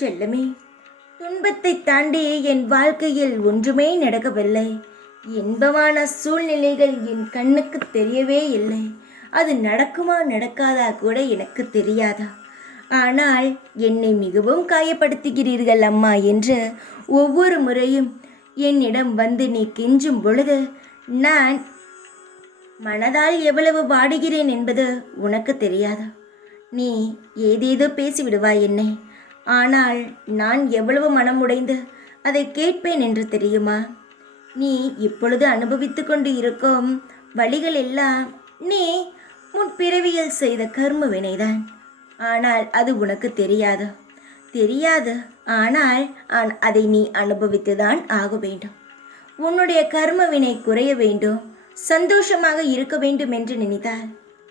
செல்லமே, துன்பத்தை தாண்டி என் வாழ்க்கையில் ஒன்றுமே நடக்கவில்லை. இன்பமான சூழ்நிலைகள் என் கண்ணுக்கு தெரியவே இல்லை. அது நடக்குமா நடக்காதா கூட எனக்கு தெரியாதா. ஆனால் என்னை மிகவும் காயப்படுத்துகிறீர்கள் அம்மா என்று ஒவ்வொரு முறையும் என்னிடம் வந்து நீ கெஞ்சும் பொழுது நான் மனதால் எவ்வளவு வாடுகிறேன் என்பது உனக்கு தெரியாது. நீ ஏதேதோ பேசிவிடுவாய் என்னை. ஆனால் நான் எவ்வளவு மனம் உடைந்து அதை கேட்பேன் என்று தெரியுமா? நீ இப்பொழுது அனுபவித்து கொண்டு இருக்கும் வழிகள் எல்லாம் நீ முற்பிறவியில் செய்த கர்ம வினைதான். ஆனால் அது உனக்கு தெரியாது. ஆனால் அதை நீ அனுபவித்துதான் ஆக வேண்டும். உன்னுடைய கர்ம வினை குறைய வேண்டும், சந்தோஷமாக இருக்க வேண்டும் என்று நினைத்தால்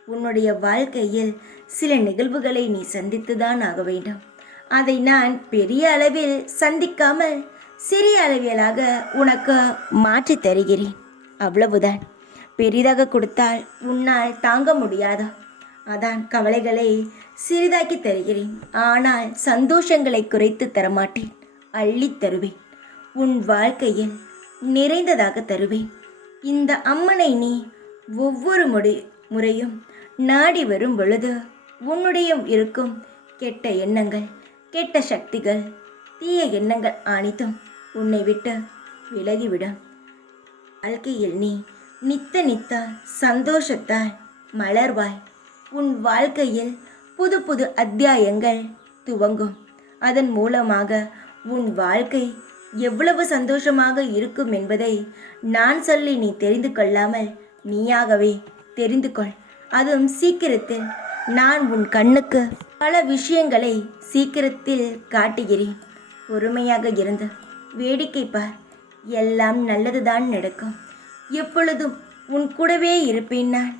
உன்னுடைய வாழ்க்கையில் சில நிகழ்வுகளை நீ சந்தித்துதான் ஆக வேண்டும். அதை நான் பெரிய அளவில் சந்திக்காமல் சிறிய அளவிலாக உனக்கு மாற்றி தருகிறேன். அவ்வளவுதான். பெரிதாக கொடுத்தால் உன்னால் தாங்க முடியாது. அதான் கவலைகளை சிறிதாக்கி தருகிறேன். ஆனால் சந்தோஷங்களை குறைத்து தரமாட்டேன், அள்ளி தருவேன். உன் வாழ்க்கையில் நிறைந்ததாக தருவேன். இந்த அம்மனை நீ ஒவ்வொரு முறையும் நாடி வரும் பொழுது உன்னுடைய இருக்கும் கெட்ட எண்ணங்கள், கெட்ட சக்திகள், தீய எண்ணங்கள் அனைத்தும் உன்னை விட்டு விலகிவிடும். வாழ்க்கையில் நீ நித்த சந்தோஷத்தால் மலர்வாய். உன் வாழ்க்கையில் புது புது அத்தியாயங்கள் துவங்கும். அதன் மூலமாக உன் வாழ்க்கை எவ்வளவு சந்தோஷமாக இருக்கும் என்பதை நான் சொல்லி நீ தெரிந்து கொள்ளாமல் நீயாகவே தெரிந்து கொள். அதுவும் சீக்கிரத்தில் நான் உன் கண்ணுக்கு பல விஷயங்களை சீக்கிரத்தில் காட்டுகிறேன். பொறுமையாக இருந்து வேடிக்கை பார். எல்லாம் நல்லதுதான் நடக்கும். எப்பொழுதும் உன் கூடவே இருப்பேன் நான்.